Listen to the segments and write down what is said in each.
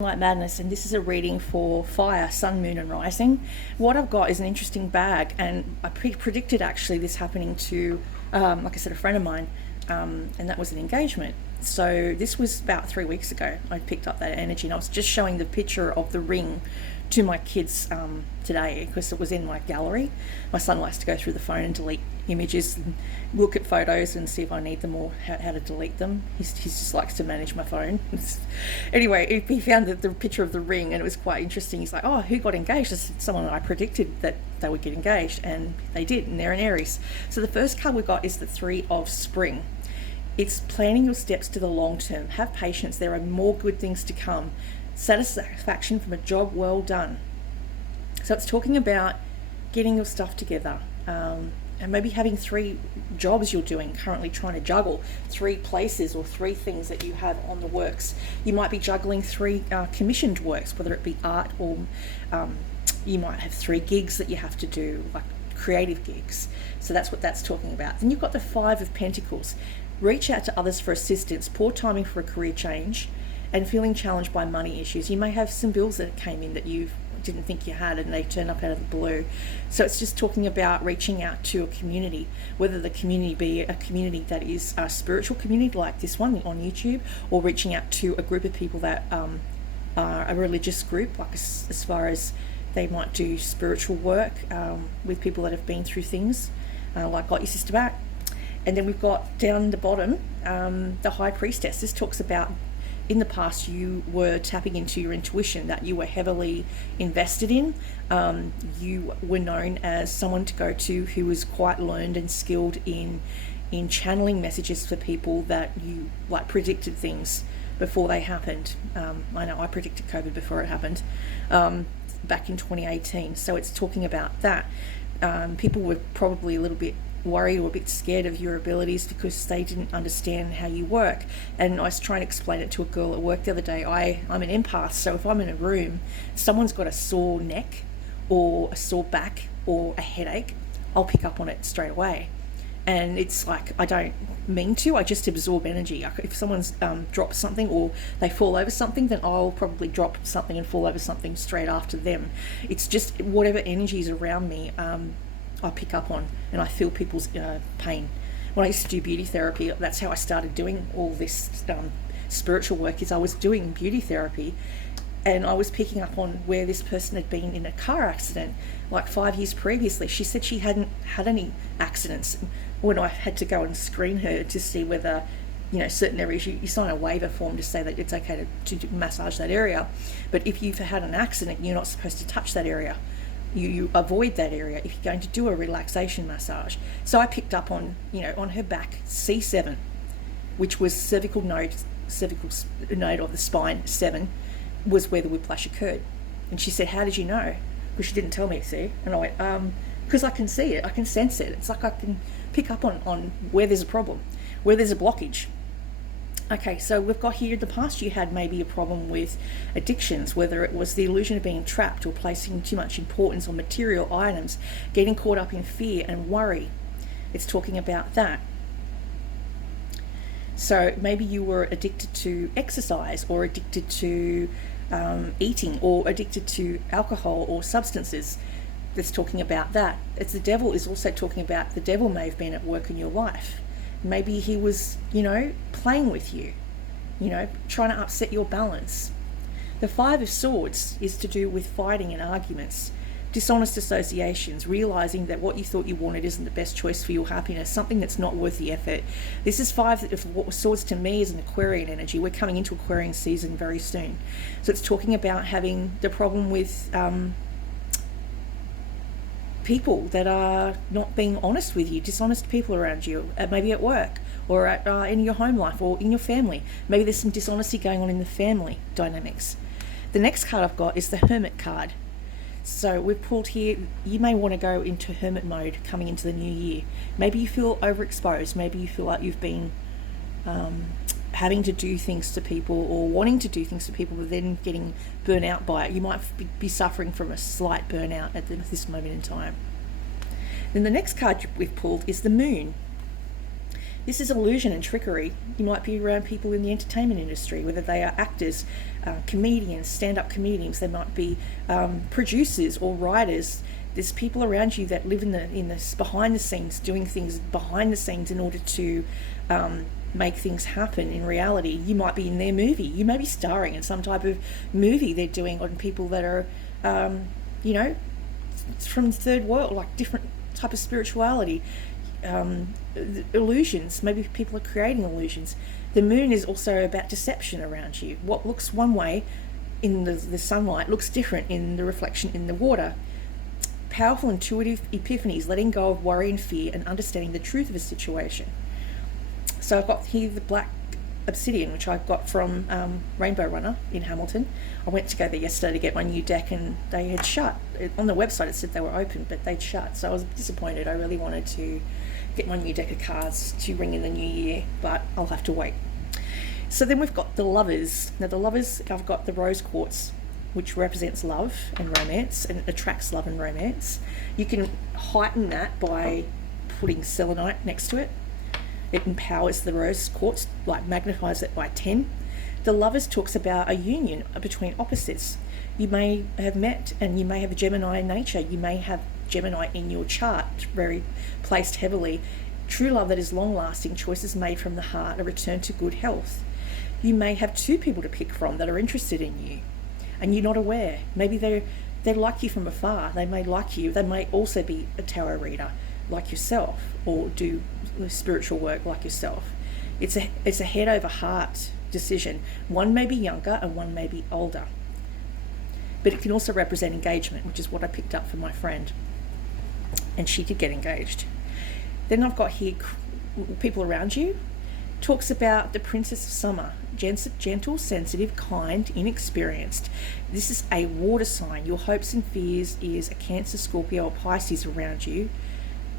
Light Madness, and this is a reading for fire, sun, moon and rising. What I've got is an interesting bag, and I predicted actually this happening to like I said, a friend of mine, and that was an engagement. So this was about 3 weeks ago. I picked up that energy, and I was just showing the picture of the ring to my kids today because it was in my gallery. My son likes to go through the phone and delete images and look at photos and see if I need them or how to delete them. He just likes to manage my phone. Anyway, he found the picture of the ring, and it was quite interesting. He's like, "Oh, who got engaged?" I said, "Someone I predicted that they would get engaged," and they did, and they're in Aries. So the first card we got is the Three of Spring. It's planning your steps to the long term. Have patience. There are more good things to come. Satisfaction from a job well done. So it's talking about getting your stuff together, and maybe having 3 jobs you're doing, currently trying to juggle 3 places or 3 things that you have on the works. You might be juggling 3 commissioned works, whether it be art or you might have 3 gigs that you have to do, like creative gigs. So that's what that's talking about. Then you've got the Five of Pentacles. Reach out to others for assistance. Poor timing for a career change, and feeling challenged by money issues. You may have some bills that came in that you didn't think you had, and they turn up out of the blue. So it's just talking about reaching out to a community, whether the community be a community that is a spiritual community like this one on YouTube, or reaching out to a group of people that are a religious group, like as far as they might do spiritual work with people that have been through things, like Got Your Sister Back. And then we've got down the bottom the High Priestess. This talks about in the past you were tapping into your intuition that you were heavily invested in. You were known as someone to go to who was quite learned and skilled in channeling messages for people, that you like predicted things before they happened. I know I predicted COVID before it happened back in 2018. So it's talking about that. People were probably a little bit worried or a bit scared of your abilities because they didn't understand how you work. And I was trying to explain it to a girl at work the other day. I'm an empath, so if I'm in a room, someone's got a sore neck or a sore back or a headache, I'll pick up on it straight away. And it's like, I don't mean to, I just absorb energy. If someone's dropped something or they fall over something, then I'll probably drop something and fall over something straight after them. It's just whatever energy is around me, I pick up on, and I feel people's pain. When I used to do beauty therapy, that's how I started doing all this spiritual work, is I was doing beauty therapy, and I was picking up on where this person had been in a car accident like 5 years previously. She said she hadn't had any accidents. When I had to go and screen her to see whether, certain areas, you sign a waiver form to say that it's okay to massage that area, but if you've had an accident, you're not supposed to touch that area. You avoid that area if you're going to do a relaxation massage. So I picked up on, on her back, C7, which was cervical node of the spine, 7, was where the whiplash occurred. And she said, "How did you know?" Because she didn't tell me, see? And I went, because I can see it, I can sense it. It's like I can pick up on where there's a problem, where there's a blockage. Okay, so we've got here in the past you had maybe a problem with addictions, whether it was the illusion of being trapped or placing too much importance on material items, getting caught up in fear and worry. It's talking about that. So maybe you were addicted to exercise, or addicted to eating, or addicted to alcohol or substances. That's talking about that. It's the devil is also talking about the devil may have been at work in your life. Maybe he was, playing with you, trying to upset your balance. The Five of Swords is to do with fighting and arguments, dishonest associations, realizing that what you thought you wanted isn't the best choice for your happiness, something that's not worth the effort. This is Five of Swords to me is an Aquarian energy. We're coming into Aquarian season very soon. So it's talking about having the problem with people that are not being honest with you, dishonest people around you, maybe at work or in your home life or in your family. Maybe there's some dishonesty going on in the family dynamics. The next card I've got is the Hermit card. So we've pulled here, you may want to go into hermit mode coming into the new year. Maybe you feel overexposed. Maybe you feel like you've been having to do things to people, or wanting to do things to people, but then getting burnt out by it. You might be suffering from a slight burnout at this moment in time. Then the next card we've pulled is the Moon. This is illusion and trickery. You might be around people in the entertainment industry, whether they are actors, comedians, stand-up comedians. They might be producers or writers. There's people around you that live in the behind the scenes, doing things behind the scenes in order to make things happen in reality. You might be in their movie. You may be starring in some type of movie they're doing on people that are, from the third world, like different type of spirituality. Illusions. Maybe people are creating illusions. The moon is also about deception around you. What looks one way in the sunlight looks different in the reflection in the water. Powerful intuitive epiphanies, letting go of worry and fear and understanding the truth of a situation. So I've got here the black obsidian, which I got from Rainbow Runner in Hamilton. I went to go there yesterday to get my new deck, and they had shut. On the website it said they were open, but they'd shut, so I was disappointed. I really wanted to get my new deck of cards to ring in the new year, but I'll have to wait. So then we've got the lovers. Now the lovers, I've got the rose quartz, which represents love and romance, and it attracts love and romance. You can heighten that by putting selenite next to it. It empowers the rose quartz, like magnifies it by 10. The lovers talks about a union between opposites. You may have met, and you may have a Gemini nature. You may have Gemini in your chart, very placed heavily. True love that is long-lasting, choices made from the heart, a return to good health. You may have two people to pick from that are interested in you, and you're not aware. Maybe they like you from afar. They may like you. They may also be a tarot reader like yourself, or do spiritual work like yourself. It's a head over heart decision. One may be younger and one may be older, but it can also represent engagement, which is what I picked up from my friend, and she did get engaged. Then I've got here people around you. Talks about the Princess of Summer, gentle, sensitive, kind, inexperienced. This is a water sign. Your hopes and fears is a Cancer, Scorpio, or Pisces around you.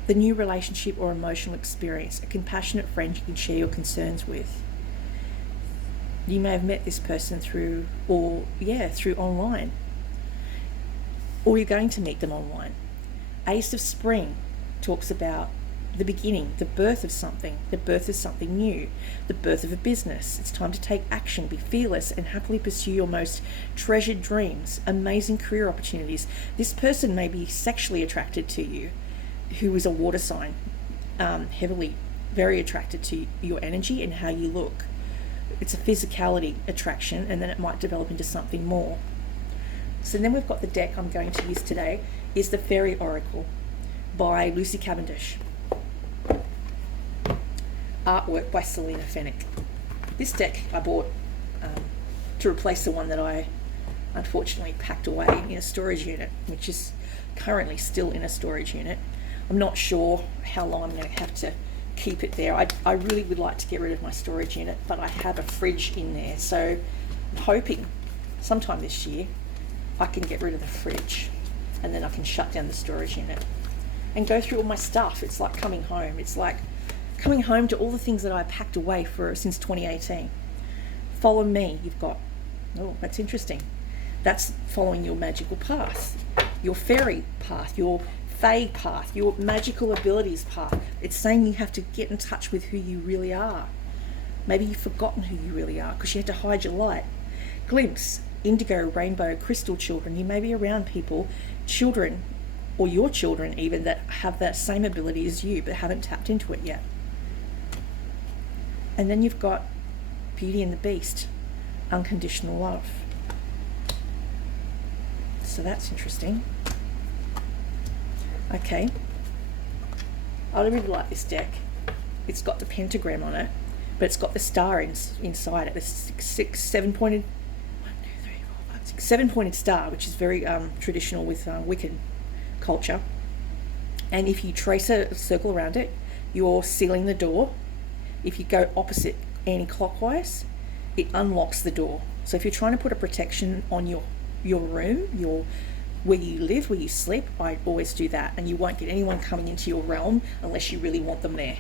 The new relationship or emotional experience, a compassionate friend you can share your concerns with. You may have met this person through online, or you're going to meet them online. Ace of Spring talks about the beginning, the birth of something new, the birth of a business. It's time to take action, be fearless, and happily pursue your most treasured dreams, amazing career opportunities. This person may be sexually attracted to you, who is a water sign, heavily, very attracted to your energy and how you look. It's a physicality attraction, and then it might develop into something more. So then we've got the deck I'm going to use today, is the Fairy Oracle by Lucy Cavendish. Artwork by Selena Fennick. This deck I bought to replace the one that I unfortunately packed away in a storage unit, which is currently still in a storage unit. I'm not sure how long I'm going to have to keep it there. I really would like to get rid of my storage unit, but I have a fridge in there, so I'm hoping sometime this year I can get rid of the fridge, and then I can shut down the storage unit and go through all my stuff. It's like coming home. It's like coming home to all the things that I packed away since 2018. Follow me. You've got, oh, that's interesting. That's following your magical path, your fairy path, your fae path, your magical abilities path. It's saying you have to get in touch with who you really are. Maybe you've forgotten who you really are because you had to hide your light. Glimpse, indigo, rainbow, crystal children. You may be around people, children, or your children even, that have that same ability as you but haven't tapped into it yet. And then you've got Beauty and the Beast, unconditional love. So that's interesting. Okay, I really like this deck. It's got the pentagram on it, but it's got the star inside it. It's seven-pointed star, which is very traditional with Wiccan culture. And if you trace a circle around it, you're sealing the door. If you go opposite anti-clockwise, it unlocks the door. So if you're trying to put a protection on your room, where you live, where you sleep, I always do that, and you won't get anyone coming into your realm unless you really want them there.